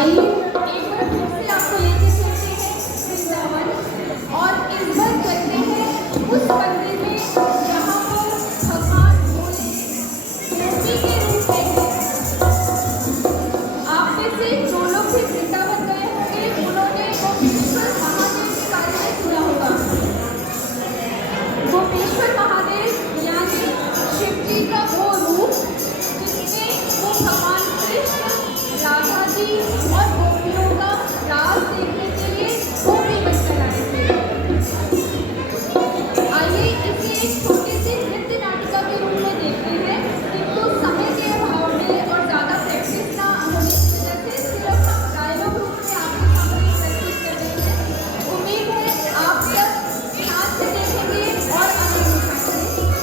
आइए एक बार फिर से आपको लेके चलते हैं वृंदावन और इस बार चलते हैं उस मंदिर में जहाँ पर भगवान भोले गोपी के रूप में हैं। आप में से जो लोग भी वृंदावन गए होंगे उन्होंने गोपेश्वर महादेव के बारे में सुना होगा। गोपेश्वर महादेव यानी शिव जी का वो रूप जिसमें वो भगवान कृष्ण, राधा जी और गोपियों का रास देखने के लिए गोपी बनकर आए थे। आइए इसे एक छोटे से नृत्य नाटिका के रूप में देखते हैं, किंतु समय के अभाव में और ज़्यादा प्रैक्टिस ना होने की वजह से सिर्फ हम डायलॉग रूप में आपके सामने प्रस्तुत कर रहे हैं। उम्मीद है आप सब ध्यान से देखेंगे और आनंद उठाएंगे।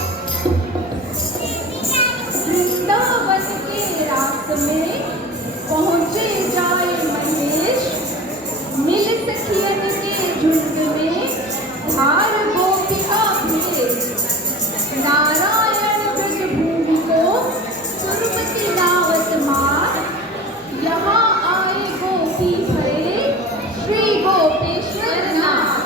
वृंदावन के रात में पहुँचे जाए महेश, मिल सखियन के झुंड में धार गोपिका भेष। नारायण ब्रज भूमि को सुरमति नावत मार, यहाँ आए गोपी भरे श्री गोपेश्वर नाथ।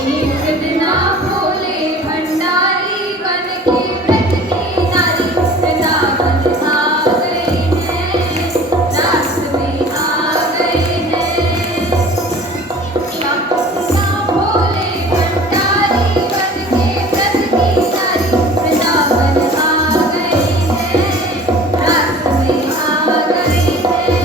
इंद्रना भोले भंडारी बन के व्रत की नारी, वृंदावन आ गए हैं, रास में आ गए हैं। इंद्रना भोले भंडारी बन के व्रत की नारी, वृंदावन आ गए हैं, रास में आ गए हैं।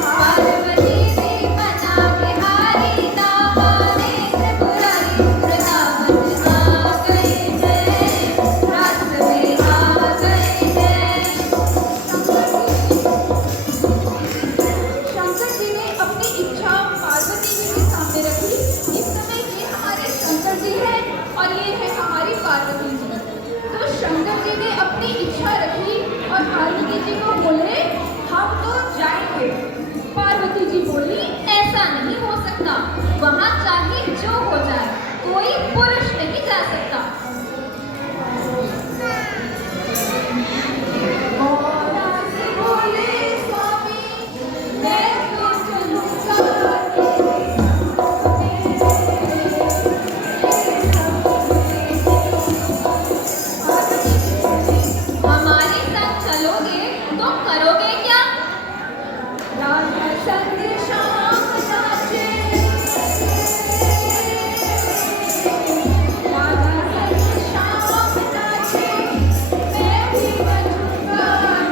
पार्वती जी बना बिहारी, दामाने त्रिपुरारी, वृंदावन आ गए हैं, रास में आ गए हैं। शंकर जी ने अपनी इच्छा पार्वती जी के सामने रखी। इस समय ये हमारे शंकर जी हैं और ये है हमारी पार्वती जी। तो शंकर जी ने अपनी इच्छा रखी और पार्वती जी को बोले हम तो जाएंगे। पार्वती जी बोली ऐसा नहीं हो सकता, वहां चाहे जो हो जाए कोई पुरुष नहीं जा सकता। गौरा से बोले स्वामी मैं तो चलूंगा हमारे साथ चलोगे तो करोगे क्या? राधा संग श्याम नाचे, राधा संग श्याम नाचे, मैं भी बजूंगा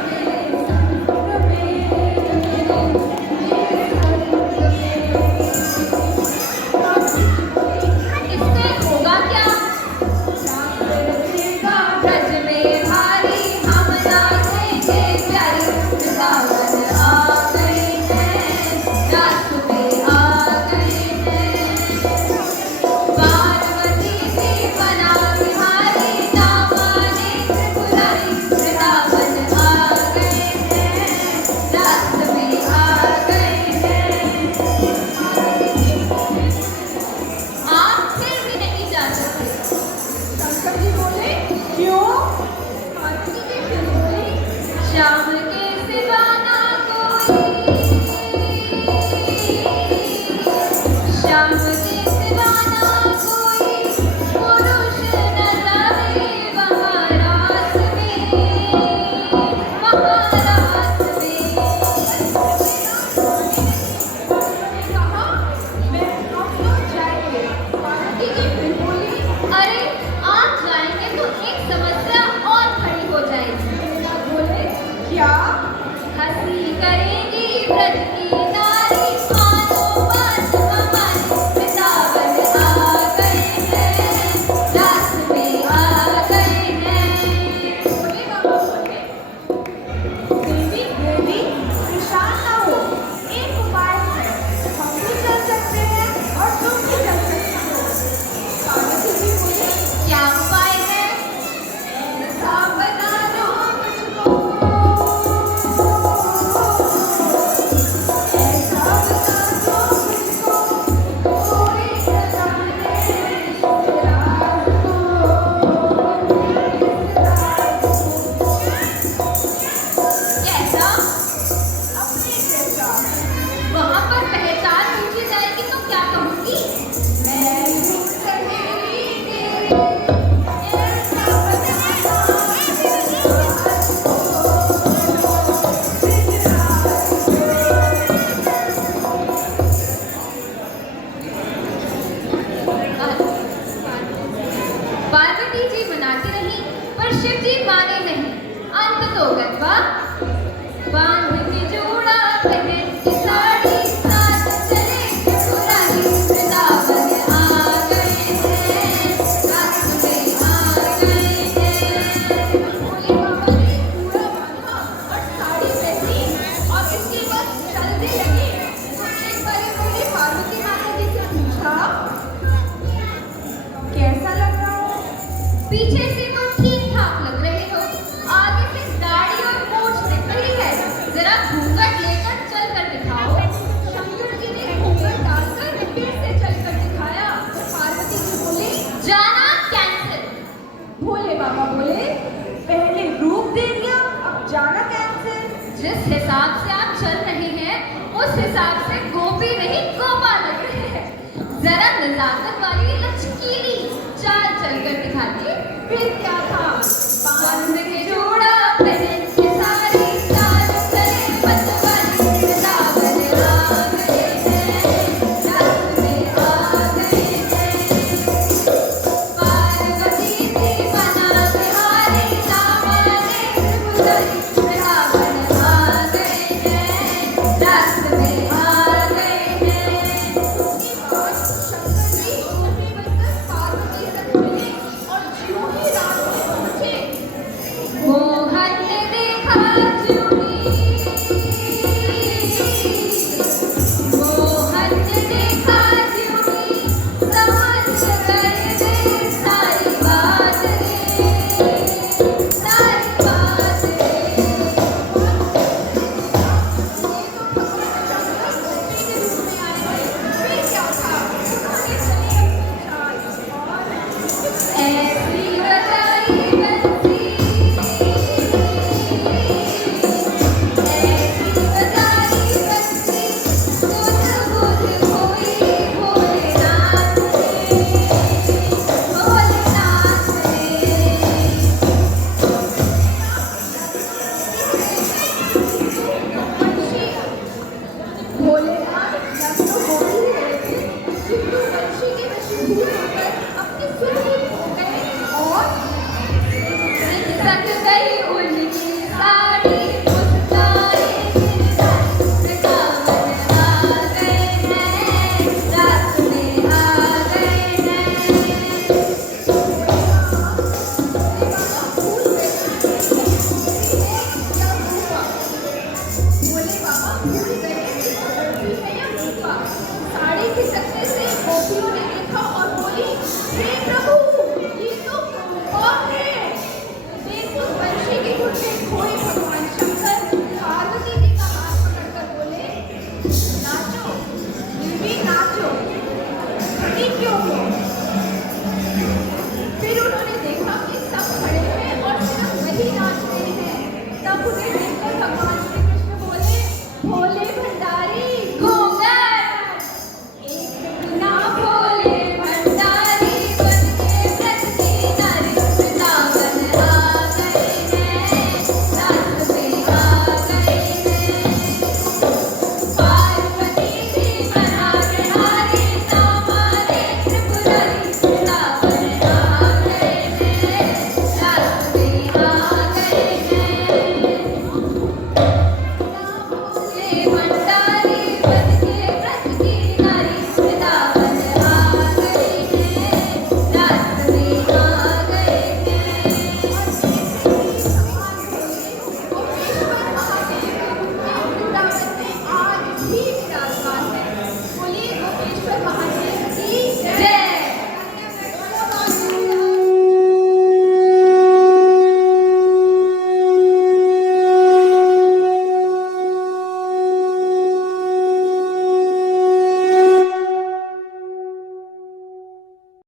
तेरे संग में, तेरे संग में। इससे होगा क्या? ब्रज में भारी हम नाचेंगे प्यारी, वृंदावन आ गए हैं, रास में आ गए हैं। पार्वती जी बना बिहारी, दामाने त्रिपुरारी, वृंदावन आ गए हैं, रास में आ गए हैं। आप फिर भी नहीं जा सकते। शंकर जी बोले क्यों? पार्वती जी फिर बोली श्याम के सिवा ना कोई, श्याम के सिवा ना कोई पुरुष न रहे वहाँ रास में, वहाँ रास में। कहा मैं हम लोग जाएंगे। पार्वती जी फिर बोली अरे आप जाएंगे तो एक समस्या और खड़ी हो जाएगी। बोले क्या? हंसी करेंगी ब्रज की नारी, मानो बात हमारी, वृंदावन आ गए हैं, रास में आ गए हैं। बोले बाबा बोले देवी देवी परेशान ना हो, एक उपाय है, हम भी चल सकते हैं और तुम भी चल सकते हो। पार्वती जी बोले क्या उपाय है? ऐसा बना लो मुझको, जिस हिसाब से आप चल रहे हैं उस हिसाब से गोपी नहीं गोपा लग रहे हैं। जरा नजाकत वाली लचकीली चाल चलकर दिखाती फिर क्या था।